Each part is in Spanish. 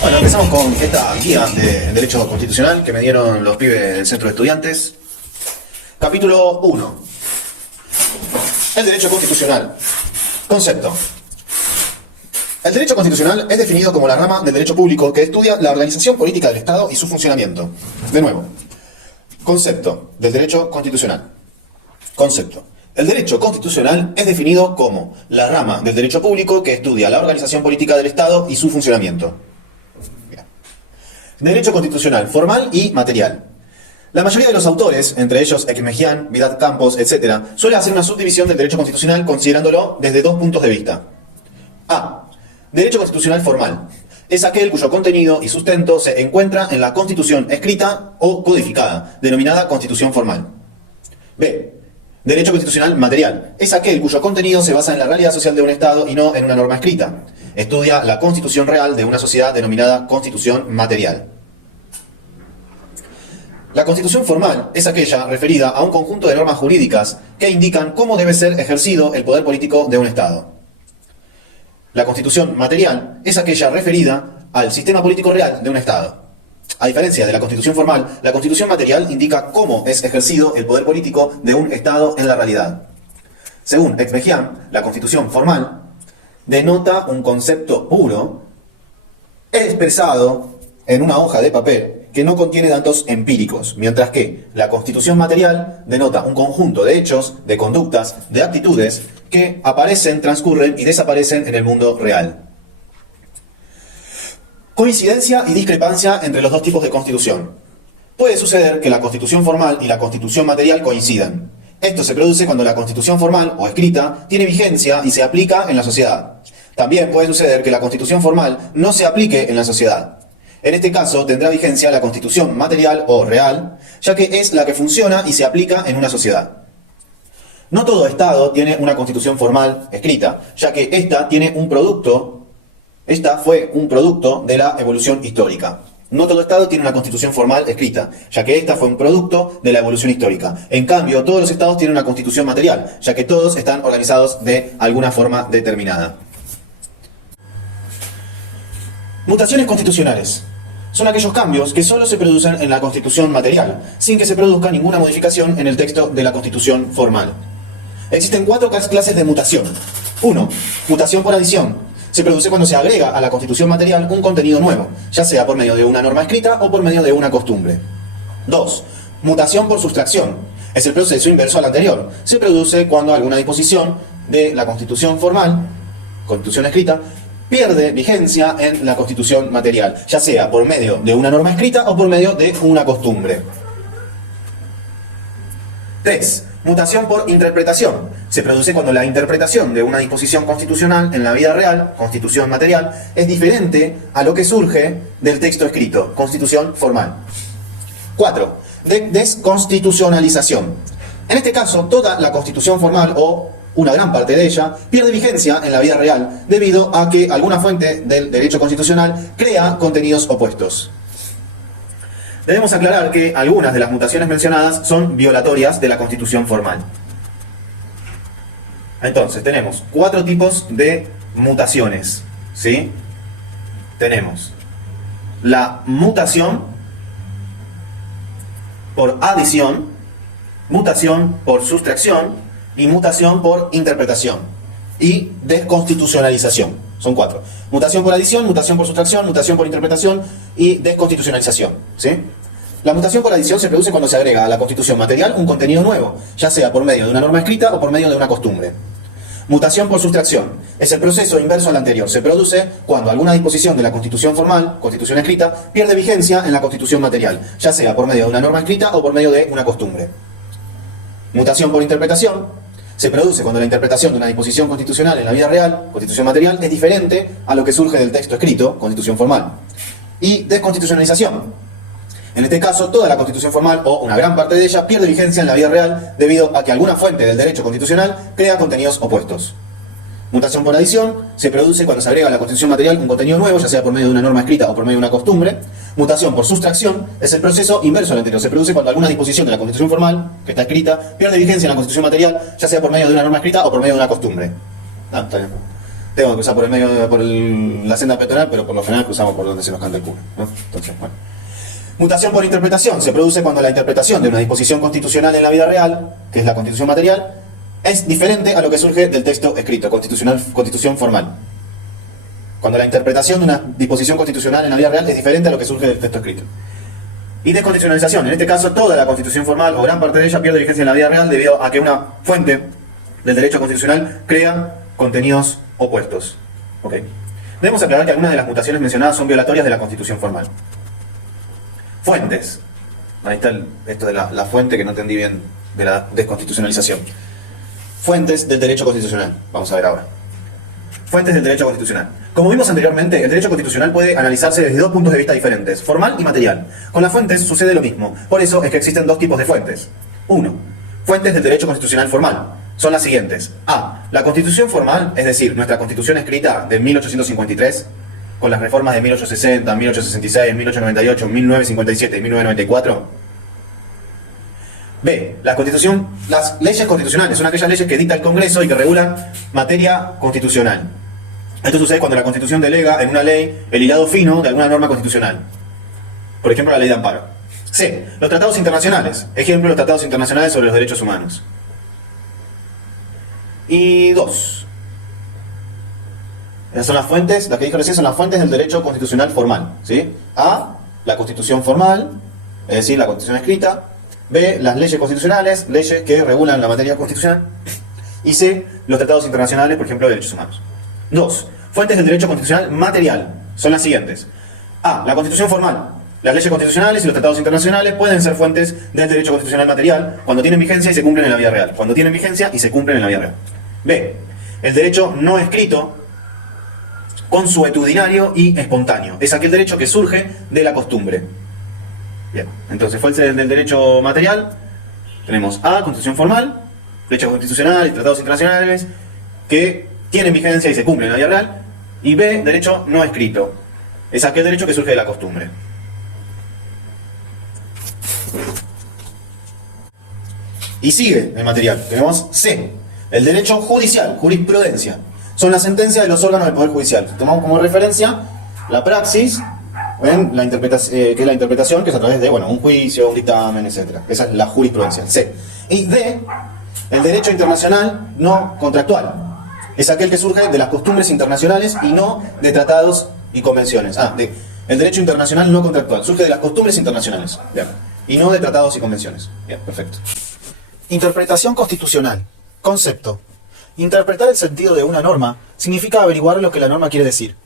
Bueno, empezamos con esta guía de Derecho Constitucional que me dieron los pibes del Centro de Estudiantes. Capítulo 1. El Derecho Constitucional. Concepto. El Derecho Constitucional es definido como la rama del derecho público que estudia la organización política del Estado y su funcionamiento. De nuevo. Concepto del Derecho Constitucional. Concepto. El derecho constitucional es definido como la rama del derecho público que estudia la organización política del Estado y su funcionamiento. Bien. Derecho constitucional formal y material. La mayoría de los autores, entre ellos Ekmejian, Vidal Campos, etc., suele hacer una subdivisión del derecho constitucional considerándolo desde dos puntos de vista. A. Derecho constitucional formal. Es aquel cuyo contenido y sustento se encuentra en la Constitución escrita o codificada, denominada Constitución formal. B. Derecho constitucional material. Es aquel cuyo contenido se basa en la realidad social de un Estado y no en una norma escrita. Estudia la constitución real de una sociedad denominada Constitución material. La Constitución formal es aquella referida a un conjunto de normas jurídicas que indican cómo debe ser ejercido el poder político de un Estado. La Constitución material es aquella referida al sistema político real de un Estado. A diferencia de la Constitución formal, la Constitución material indica cómo es ejercido el poder político de un Estado en la realidad. Según Ekmejian, la Constitución formal denota un concepto puro expresado en una hoja de papel que no contiene datos empíricos, mientras que la Constitución material denota un conjunto de hechos, de conductas, de actitudes que aparecen, transcurren y desaparecen en el mundo real. Coincidencia y discrepancia entre los dos tipos de constitución. Puede suceder que la constitución formal y la constitución material coincidan. Esto se produce cuando la constitución formal o escrita tiene vigencia y se aplica en la sociedad. También puede suceder que la constitución formal no se aplique en la sociedad. En este caso tendrá vigencia la constitución material o real, ya que es la que funciona y se aplica en una sociedad. No todo Estado tiene una constitución formal escrita, ya que esta fue un producto de la evolución histórica. No todo Estado tiene una constitución formal escrita, ya que esta fue un producto de la evolución histórica. En cambio, todos los Estados tienen una constitución material, ya que todos están organizados de alguna forma determinada. Mutaciones constitucionales. Son aquellos cambios que solo se producen en la constitución material, sin que se produzca ninguna modificación en el texto de la constitución formal. Existen 4 clases de mutación. 1. Mutación por adición. Se produce cuando se agrega a la constitución material un contenido nuevo, ya sea por medio de una norma escrita o por medio de una costumbre. 2. Mutación por sustracción. Es el proceso inverso al anterior. Se produce cuando alguna disposición de la constitución formal, constitución escrita, pierde vigencia en la constitución material, ya sea por medio de una norma escrita o por medio de una costumbre. 3. Mutación por interpretación. Se produce cuando la interpretación de una disposición constitucional en la vida real, constitución material, es diferente a lo que surge del texto escrito, constitución formal. 4. Desconstitucionalización. En este caso, toda la constitución formal o una gran parte de ella pierde vigencia en la vida real debido a que alguna fuente del derecho constitucional crea contenidos opuestos. Debemos aclarar que algunas de las mutaciones mencionadas son violatorias de la Constitución formal. Entonces, tenemos 4 tipos de mutaciones, ¿sí? Tenemos la mutación por adición, mutación por sustracción y mutación por interpretación y desconstitucionalización. Son 4. Mutación por adición, mutación por sustracción, mutación por interpretación y desconstitucionalización, ¿sí? La mutación por adición se produce cuando se agrega a la constitución material un contenido nuevo, ya sea por medio de una norma escrita o por medio de una costumbre. Mutación por sustracción. Es el proceso inverso al anterior. Se produce cuando alguna disposición de la constitución formal, constitución escrita, pierde vigencia en la constitución material, ya sea por medio de una norma escrita o por medio de una costumbre. Mutación por interpretación. Se produce cuando la interpretación de una disposición constitucional en la vida real, constitución material, es diferente a lo que surge del texto escrito, constitución formal. Y desconstitucionalización. En este caso, toda la constitución formal, o una gran parte de ella, pierde vigencia en la vida real debido a que alguna fuente del derecho constitucional crea contenidos opuestos. Mutación por adición se produce cuando se agrega a la constitución material un contenido nuevo, ya sea por medio de una norma escrita o por medio de una costumbre. Mutación por sustracción es el proceso inverso al anterior. Se produce cuando alguna disposición de la constitución formal, que está escrita, pierde vigencia en la constitución material, ya sea por medio de una norma escrita o por medio de una costumbre. Está bien. tengo que cruzar por el medio, la senda peatonal, pero por lo general cruzamos por donde se nos canta el culo, ¿no? Entonces, bueno. Mutación por interpretación se produce cuando la interpretación de una disposición constitucional en la vida real, que es la constitución material, es diferente a lo que surge del texto escrito, constitución formal. Cuando la interpretación de una disposición constitucional en la vida real es diferente a lo que surge del texto escrito. Y desconstitucionalización. En este caso, toda la constitución formal o gran parte de ella pierde vigencia en la vida real debido a que una fuente del derecho constitucional crea contenidos opuestos. ¿Okay? Debemos aclarar que algunas de las mutaciones mencionadas son violatorias de la constitución formal. Fuentes. Ahí está esto de la fuente que no entendí bien de la desconstitucionalización. Fuentes del derecho constitucional. Vamos a ver ahora. Fuentes del derecho constitucional. Como vimos anteriormente, el derecho constitucional puede analizarse desde dos puntos de vista diferentes, formal y material. Con las fuentes sucede lo mismo. Por eso es que existen dos tipos de fuentes. 1. Fuentes del derecho constitucional formal. Son las siguientes. A. La constitución formal, es decir, nuestra constitución escrita de 1853, con las reformas de 1860, 1866, 1898, 1957 y 1994. B. Las leyes constitucionales son aquellas leyes que dicta el Congreso y que regulan materia constitucional. Esto sucede cuando la Constitución delega en una ley el hilado fino de alguna norma constitucional. Por ejemplo, la ley de amparo. C. Los tratados internacionales. Ejemplo, los tratados internacionales sobre los derechos humanos. Y 2. Esas son las fuentes, las que dije recién son las fuentes del derecho constitucional formal. ¿Sí? A. La Constitución formal, es decir, la Constitución escrita. B. Las leyes constitucionales, leyes que regulan la materia constitucional. Y C. Los tratados internacionales, por ejemplo, de derechos humanos. 2. Fuentes del derecho constitucional material. Son las siguientes. A. La Constitución formal. Las leyes constitucionales y los tratados internacionales pueden ser fuentes del derecho constitucional material cuando tienen vigencia y se cumplen en la vida real. Cuando tienen vigencia y se cumplen en la vida real. B. El derecho no escrito, consuetudinario y espontáneo. Es aquel derecho que surge de la costumbre. Bien, entonces fuentes del derecho material. Tenemos A. Constitución formal, derecho constitucional y tratados internacionales que tienen vigencia y se cumplen en la vida real. Y B. Derecho no escrito. Es aquel derecho que surge de la costumbre. Y sigue el material. Tenemos C. El derecho judicial, jurisprudencia. Son las sentencias de los órganos del Poder Judicial. Tomamos como referencia la praxis, ¿ven? Que es la interpretación, que es a través de un juicio, un dictamen, etc. Esa es la jurisprudencia. C. Y D. El derecho internacional no contractual. Es aquel que surge de las costumbres internacionales y no de tratados y convenciones. El derecho internacional no contractual. Surge de las costumbres internacionales. Bien. Y no de tratados y convenciones. Bien, perfecto. Interpretación constitucional. Concepto. Interpretar el sentido de una norma significa averiguar lo que la norma quiere decir.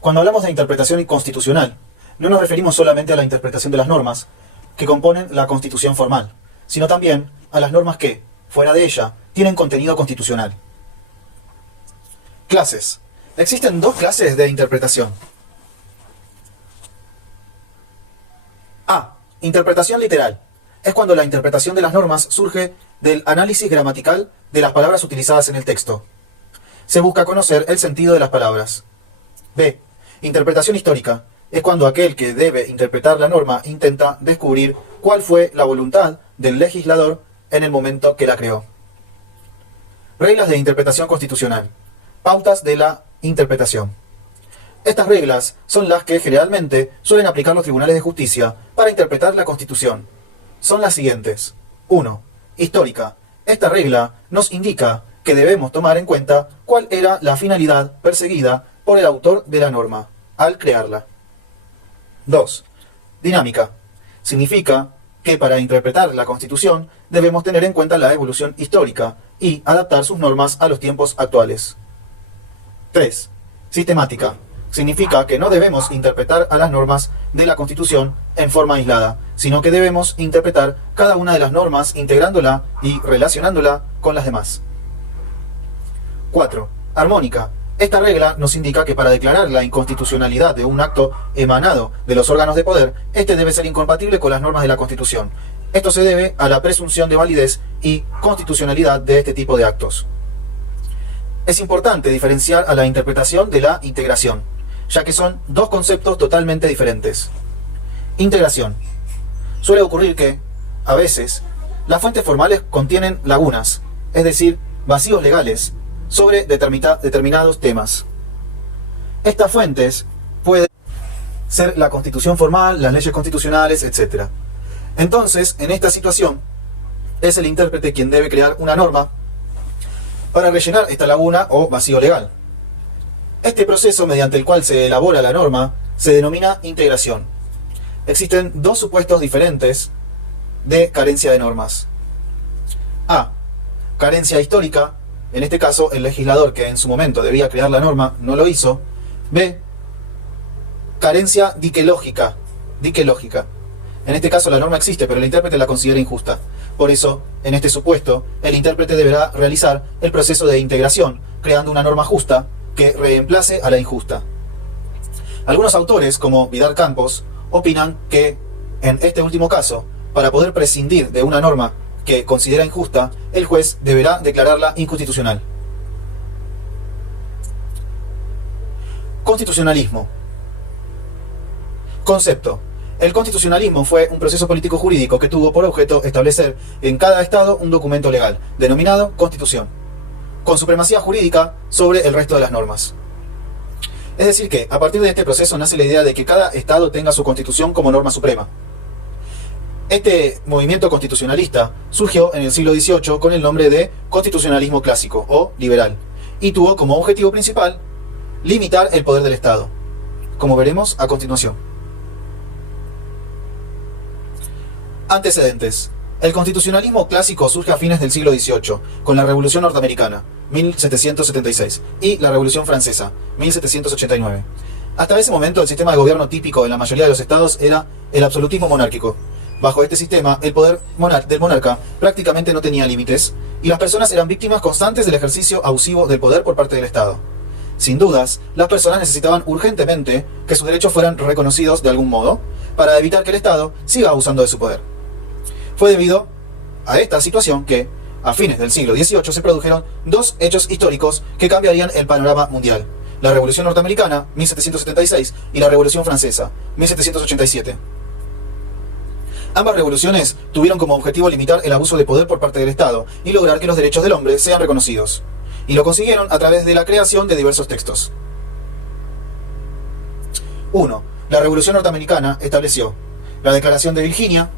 Cuando hablamos de interpretación constitucional, no nos referimos solamente a la interpretación de las normas que componen la constitución formal, sino también a las normas que, fuera de ella, tienen contenido constitucional. Clases. Existen dos clases de interpretación. A. Interpretación literal. Es cuando la interpretación de las normas surge del análisis gramatical de las palabras utilizadas en el texto. Se busca conocer el sentido de las palabras. B. Interpretación histórica. Es cuando aquel que debe interpretar la norma intenta descubrir cuál fue la voluntad del legislador en el momento que la creó. Reglas de interpretación constitucional. Pautas de la interpretación. Estas reglas son las que generalmente suelen aplicar los tribunales de justicia para interpretar la Constitución. Son las siguientes. 1. Histórica. Esta regla nos indica que debemos tomar en cuenta cuál era la finalidad perseguida por el autor de la norma al crearla. 2. Dinámica. Significa que para interpretar la Constitución debemos tener en cuenta la evolución histórica y adaptar sus normas a los tiempos actuales. 3. Sistemática. Significa que no debemos interpretar a las normas de la Constitución en forma aislada, sino que debemos interpretar cada una de las normas integrándola y relacionándola con las demás. 4. Armónica. Esta regla nos indica que para declarar la inconstitucionalidad de un acto emanado de los órganos de poder, este debe ser incompatible con las normas de la Constitución. Esto se debe a la presunción de validez y constitucionalidad de este tipo de actos. Es importante diferenciar a la interpretación de la integración, ya que son dos conceptos totalmente diferentes. Integración. Suele ocurrir que, a veces, las fuentes formales contienen lagunas, es decir, vacíos legales, sobre determinados temas. Estas fuentes pueden ser la Constitución formal, las leyes constitucionales, etc. Entonces, en esta situación, es el intérprete quien debe crear una norma para rellenar esta laguna o vacío legal. Este proceso mediante el cual se elabora la norma se denomina integración. Existen dos supuestos diferentes de carencia de normas. A. Carencia histórica. En este caso, el legislador que en su momento debía crear la norma no lo hizo. B. Carencia diquelógica. En este caso la norma existe, pero el intérprete la considera injusta. Por eso, en este supuesto, el intérprete deberá realizar el proceso de integración, creando una norma justa que reemplace a la injusta. Algunos autores, como Vidal Campos, opinan que, en este último caso, para poder prescindir de una norma que considera injusta, el juez deberá declararla inconstitucional. Constitucionalismo. Concepto. El constitucionalismo fue un proceso político-jurídico que tuvo por objeto establecer en cada estado un documento legal, denominado Constitución, con supremacía jurídica sobre el resto de las normas. Es decir que, a partir de este proceso nace la idea de que cada estado tenga su constitución como norma suprema. Este movimiento constitucionalista surgió en el siglo XVIII con el nombre de constitucionalismo clásico o liberal, y tuvo como objetivo principal limitar el poder del Estado, como veremos a continuación. Antecedentes. El constitucionalismo clásico surge a fines del siglo XVIII, con la Revolución Norteamericana, 1776, y la Revolución Francesa, 1789. Hasta ese momento, el sistema de gobierno típico en la mayoría de los estados era el absolutismo monárquico. Bajo este sistema, el poder del monarca prácticamente no tenía límites, y las personas eran víctimas constantes del ejercicio abusivo del poder por parte del Estado. Sin dudas, las personas necesitaban urgentemente que sus derechos fueran reconocidos de algún modo, para evitar que el Estado siga abusando de su poder. Fue debido a esta situación que, a fines del siglo XVIII, se produjeron dos hechos históricos que cambiarían el panorama mundial: la Revolución Norteamericana, 1776, y la Revolución Francesa, 1787. Ambas revoluciones tuvieron como objetivo limitar el abuso de poder por parte del Estado y lograr que los derechos del hombre sean reconocidos. Y lo consiguieron a través de la creación de diversos textos. 1. La Revolución Norteamericana estableció la Declaración de Virginia,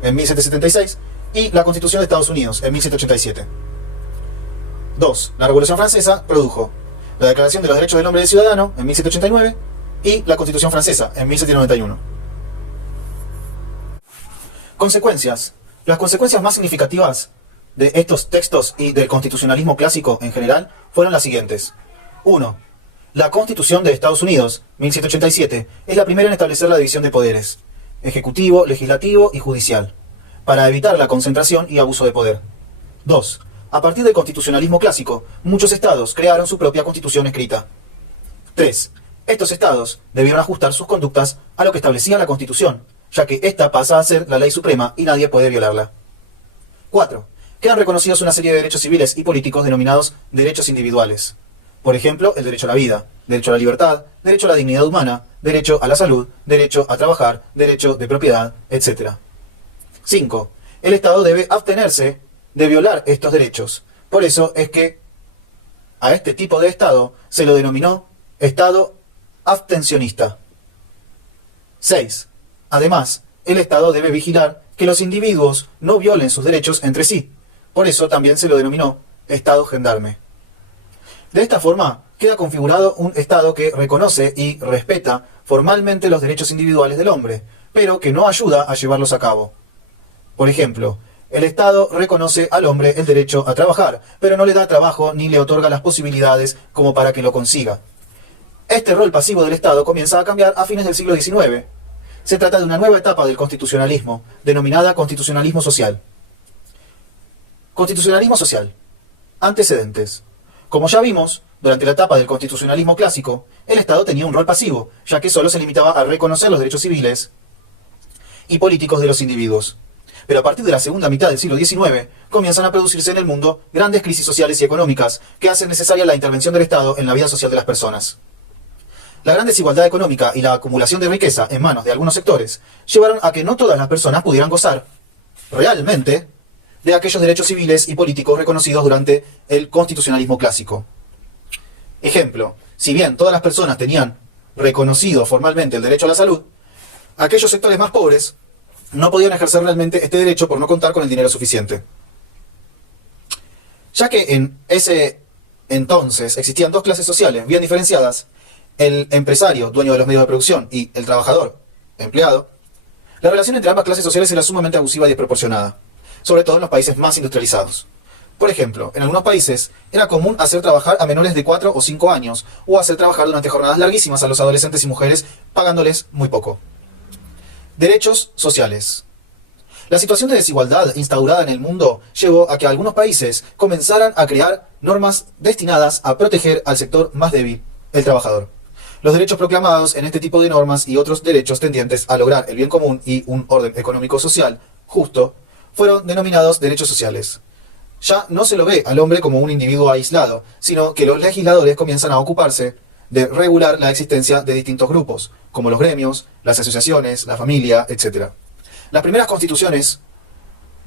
en 1776, y la Constitución de Estados Unidos, en 1787. 2. La Revolución Francesa produjo la Declaración de los Derechos del Hombre y del Ciudadano, en 1789, y la Constitución Francesa, en 1791. Consecuencias. Las consecuencias más significativas de estos textos y del constitucionalismo clásico en general fueron las siguientes. 1. La Constitución de Estados Unidos, 1787, es la primera en establecer la división de poderes: ejecutivo, legislativo y judicial, para evitar la concentración y abuso de poder. 2. A partir del constitucionalismo clásico, muchos estados crearon su propia constitución escrita. 3. Estos estados debieron ajustar sus conductas a lo que establecía la Constitución, ya que ésta pasa a ser la ley suprema y nadie puede violarla. 4. Quedan reconocidos una serie de derechos civiles y políticos denominados derechos individuales. Por ejemplo, el derecho a la vida, derecho a la libertad, derecho a la dignidad humana, derecho a la salud, derecho a trabajar, derecho de propiedad, etc. 5. El Estado debe abstenerse de violar estos derechos. Por eso es que a este tipo de Estado se lo denominó Estado abstencionista. 6. Además, el Estado debe vigilar que los individuos no violen sus derechos entre sí. Por eso también se lo denominó Estado gendarme. De esta forma, queda configurado un Estado que reconoce y respeta formalmente los derechos individuales del hombre, pero que no ayuda a llevarlos a cabo. Por ejemplo, el Estado reconoce al hombre el derecho a trabajar, pero no le da trabajo ni le otorga las posibilidades como para que lo consiga. Este rol pasivo del Estado comienza a cambiar a fines del siglo XIX. Se trata de una nueva etapa del constitucionalismo, denominada constitucionalismo social. Constitucionalismo social. Antecedentes. Como ya vimos, durante la etapa del constitucionalismo clásico, el Estado tenía un rol pasivo, ya que solo se limitaba a reconocer los derechos civiles y políticos de los individuos. Pero a partir de la segunda mitad del siglo XIX, comienzan a producirse en el mundo grandes crisis sociales y económicas que hacen necesaria la intervención del Estado en la vida social de las personas. La gran desigualdad económica y la acumulación de riqueza en manos de algunos sectores llevaron a que no todas las personas pudieran gozar realmente de aquellos derechos civiles y políticos reconocidos durante el constitucionalismo clásico. Ejemplo, si bien todas las personas tenían reconocido formalmente el derecho a la salud, aquellos sectores más pobres no podían ejercer realmente este derecho por no contar con el dinero suficiente. Ya que en ese entonces existían dos clases sociales bien diferenciadas, el empresario, dueño de los medios de producción, y el trabajador, empleado, la relación entre ambas clases sociales era sumamente abusiva y desproporcionada, sobre todo en los países más industrializados. Por ejemplo, en algunos países era común hacer trabajar a menores de 4 o 5 años, o hacer trabajar durante jornadas larguísimas a los adolescentes y mujeres, pagándoles muy poco. Derechos sociales. La situación de desigualdad instaurada en el mundo llevó a que algunos países comenzaran a crear normas destinadas a proteger al sector más débil, el trabajador. Los derechos proclamados en este tipo de normas y otros derechos tendientes a lograr el bien común y un orden económico-social justo fueron denominados derechos sociales. Ya no se lo ve al hombre como un individuo aislado, sino que los legisladores comienzan a ocuparse de regular la existencia de distintos grupos, como los gremios, las asociaciones, la familia, etc. Las primeras constituciones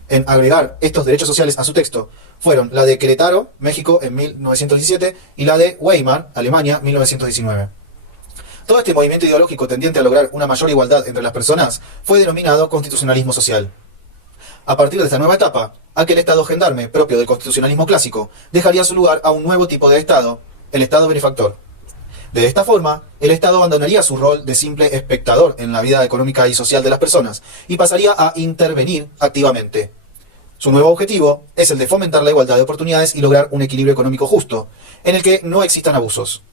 en agregar estos derechos sociales a su texto fueron la de Querétaro, México, en 1917, y la de Weimar, Alemania, 1919. Todo este movimiento ideológico tendiente a lograr una mayor igualdad entre las personas fue denominado constitucionalismo social. A partir de esta nueva etapa, aquel Estado gendarme propio del constitucionalismo clásico dejaría su lugar a un nuevo tipo de Estado, el Estado benefactor. De esta forma, el Estado abandonaría su rol de simple espectador en la vida económica y social de las personas y pasaría a intervenir activamente. Su nuevo objetivo es el de fomentar la igualdad de oportunidades y lograr un equilibrio económico justo, en el que no existan abusos.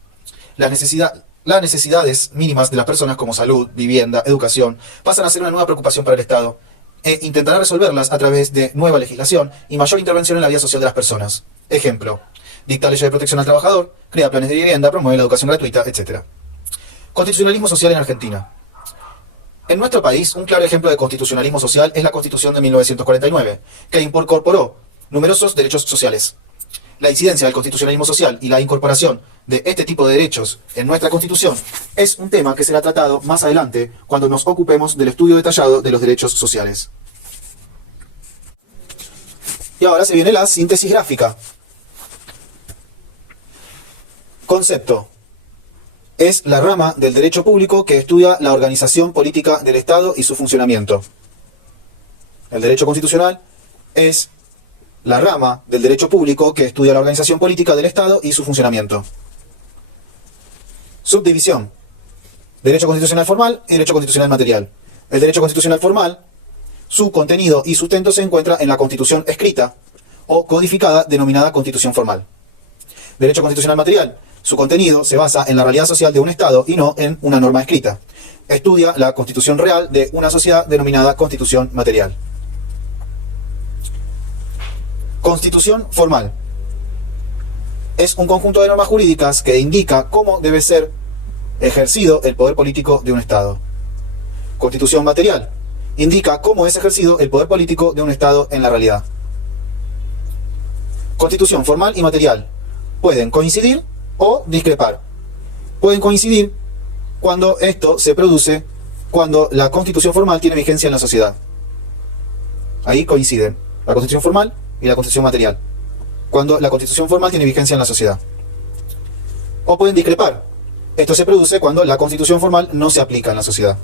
Las necesidades mínimas de las personas como salud, vivienda, educación, pasan a ser una nueva preocupación para el Estado, e intentará resolverlas a través de nueva legislación y mayor intervención en la vida social de las personas. Ejemplo, dicta leyes de protección al trabajador, crea planes de vivienda, promueve la educación gratuita, etc. Constitucionalismo social en Argentina. En nuestro país, un claro ejemplo de constitucionalismo social es la Constitución de 1949, que incorporó numerosos derechos sociales. La incidencia del constitucionalismo social y la incorporación de este tipo de derechos en nuestra Constitución es un tema que será tratado más adelante cuando nos ocupemos del estudio detallado de los derechos sociales. Y ahora se viene la síntesis gráfica. Concepto. Es la rama del derecho público que estudia la organización política del Estado y su funcionamiento. El derecho constitucional es la rama del derecho público que estudia la organización política del Estado y su funcionamiento. Subdivisión. Derecho constitucional formal y derecho constitucional material. El derecho constitucional formal, su contenido y sustento se encuentra en la Constitución escrita o codificada denominada Constitución formal. Derecho constitucional material. Su contenido se basa en la realidad social de un Estado y no en una norma escrita. Estudia la constitución real de una sociedad denominada Constitución material. Constitución formal. Es un conjunto de normas jurídicas que indica cómo debe ser ejercido el poder político de un Estado. Constitución material. Indica cómo es ejercido el poder político de un Estado en la realidad. Constitución formal y material pueden coincidir o discrepar. Pueden coincidir cuando esto se produce cuando la Constitución formal tiene vigencia en la sociedad. Ahí coinciden la Constitución formal y la Constitución material, cuando la Constitución formal tiene vigencia en la sociedad. O pueden discrepar. Esto se produce cuando la Constitución formal no se aplica en la sociedad.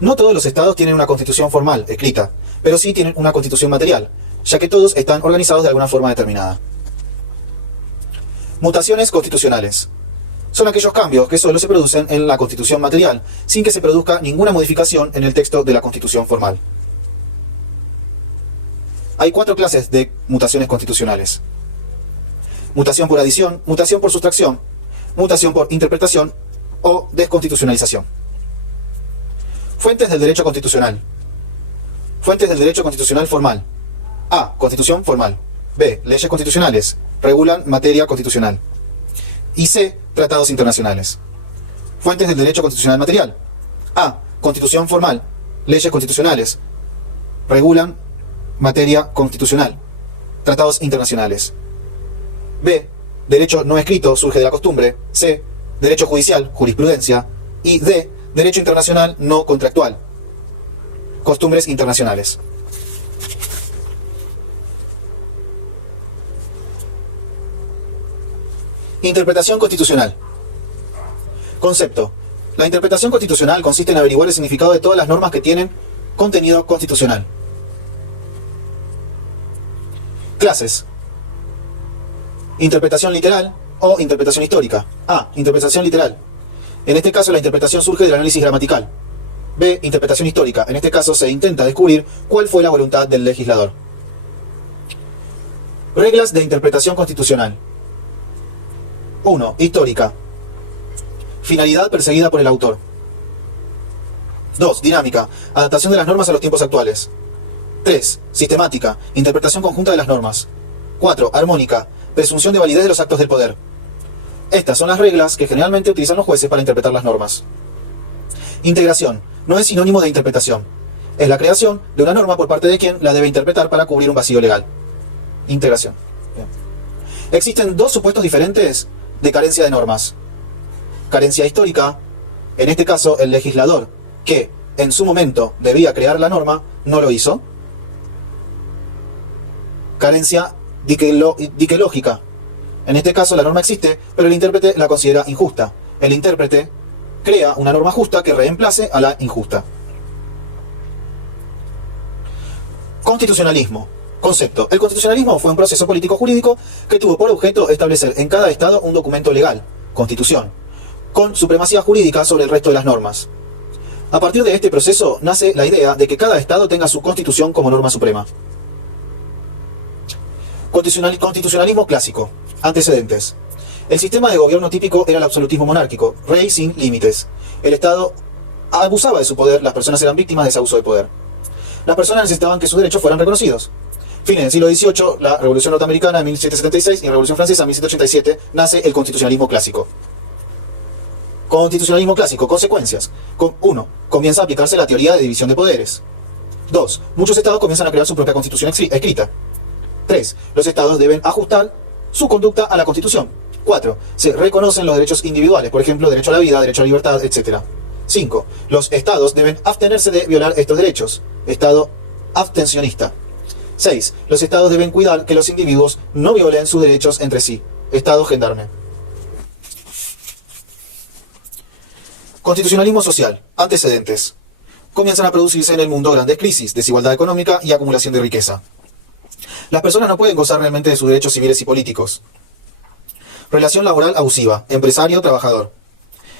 No todos los estados tienen una Constitución formal escrita, pero sí tienen una Constitución material, ya que todos están organizados de alguna forma determinada. Mutaciones constitucionales. Son aquellos cambios que solo se producen en la Constitución material, sin que se produzca ninguna modificación en el texto de la Constitución formal. Hay 4 clases de mutaciones constitucionales: mutación por adición, mutación por sustracción, mutación por interpretación o desconstitucionalización. Fuentes del derecho constitucional. Fuentes del derecho constitucional formal. A. Constitución formal. B. Leyes constitucionales. Regulan materia constitucional. Y C. Tratados internacionales. Fuentes del derecho constitucional material. A. Constitución formal. Leyes constitucionales. Regulan materia constitucional. Tratados internacionales. B. Derecho no escrito surge de la costumbre. C. Derecho judicial, jurisprudencia. Y D. Derecho internacional no contractual. Costumbres internacionales. Interpretación constitucional. Concepto. La interpretación constitucional consiste en averiguar el significado de todas las normas que tienen contenido constitucional. Clases. Interpretación literal o interpretación histórica. A. Interpretación literal. En este caso la interpretación surge del análisis gramatical. B. Interpretación histórica. En este caso se intenta descubrir cuál fue la voluntad del legislador. Reglas de interpretación constitucional. 1. Histórica. Finalidad perseguida por el autor. 2. Dinámica. Adaptación de las normas a los tiempos actuales. 3. Sistemática. Interpretación conjunta de las normas. 4. Armónica. Presunción de validez de los actos del poder. Estas son las reglas que generalmente utilizan los jueces para interpretar las normas. Integración. No es sinónimo de interpretación. Es la creación de una norma por parte de quien la debe interpretar para cubrir un vacío legal. Integración. Bien. Existen dos supuestos diferentes de carencia de normas. Carencia histórica, en este caso el legislador, que en su momento debía crear la norma, no lo hizo. Carencia diquelógica. En este caso la norma existe, pero el intérprete la considera injusta. El intérprete crea una norma justa que reemplace a la injusta. Constitucionalismo. Concepto. El constitucionalismo fue un proceso político-jurídico que tuvo por objeto establecer en cada estado un documento legal, constitución, con supremacía jurídica sobre el resto de las normas. A partir de este proceso nace la idea de que cada estado tenga su constitución como norma suprema. Constitucionalismo clásico. Antecedentes. El sistema de gobierno típico era el absolutismo monárquico, rey sin límites. El Estado abusaba de su poder, las personas eran víctimas de ese abuso de poder. Las personas necesitaban que sus derechos fueran reconocidos. Fines del siglo XVIII, la Revolución Norteamericana en 1776 y la Revolución Francesa en 1787, nace el constitucionalismo clásico. Constitucionalismo clásico. Consecuencias. 1. Comienza a aplicarse la teoría de división de poderes. 2. Muchos estados comienzan a crear su propia constitución escrita. 3. Los estados deben ajustar su conducta a la Constitución. 4. Se reconocen los derechos individuales, por ejemplo, derecho a la vida, derecho a la libertad, etc. 5. Los estados deben abstenerse de violar estos derechos. Estado abstencionista. 6. Los estados deben cuidar que los individuos no violen sus derechos entre sí. Estado gendarme. Constitucionalismo social. Antecedentes. Comienzan a producirse en el mundo grandes crisis, desigualdad económica y acumulación de riqueza. Las personas no pueden gozar realmente de sus derechos civiles y políticos. Relación laboral abusiva, empresario-trabajador.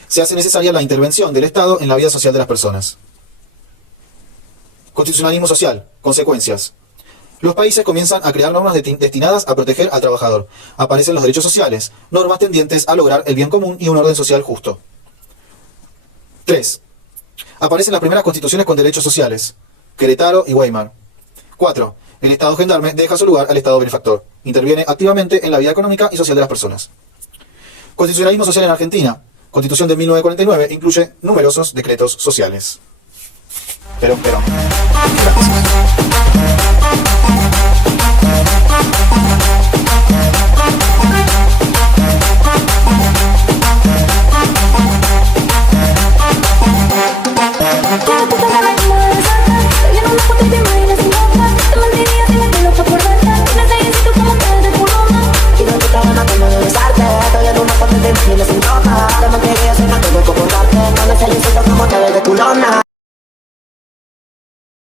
Se hace necesaria la intervención del Estado en la vida social de las personas. Constitucionalismo social. Consecuencias. Los países comienzan a crear normas destinadas a proteger al trabajador. Aparecen los derechos sociales, normas tendientes a lograr el bien común y un orden social justo. 3. Aparecen las primeras constituciones con derechos sociales. Querétaro y Weimar. 4. El Estado gendarme deja su lugar al Estado benefactor. Interviene activamente en la vida económica y social de las personas. Constitucionalismo social en Argentina. Constitución de 1949 incluye numerosos decretos sociales. Pero. Gracias.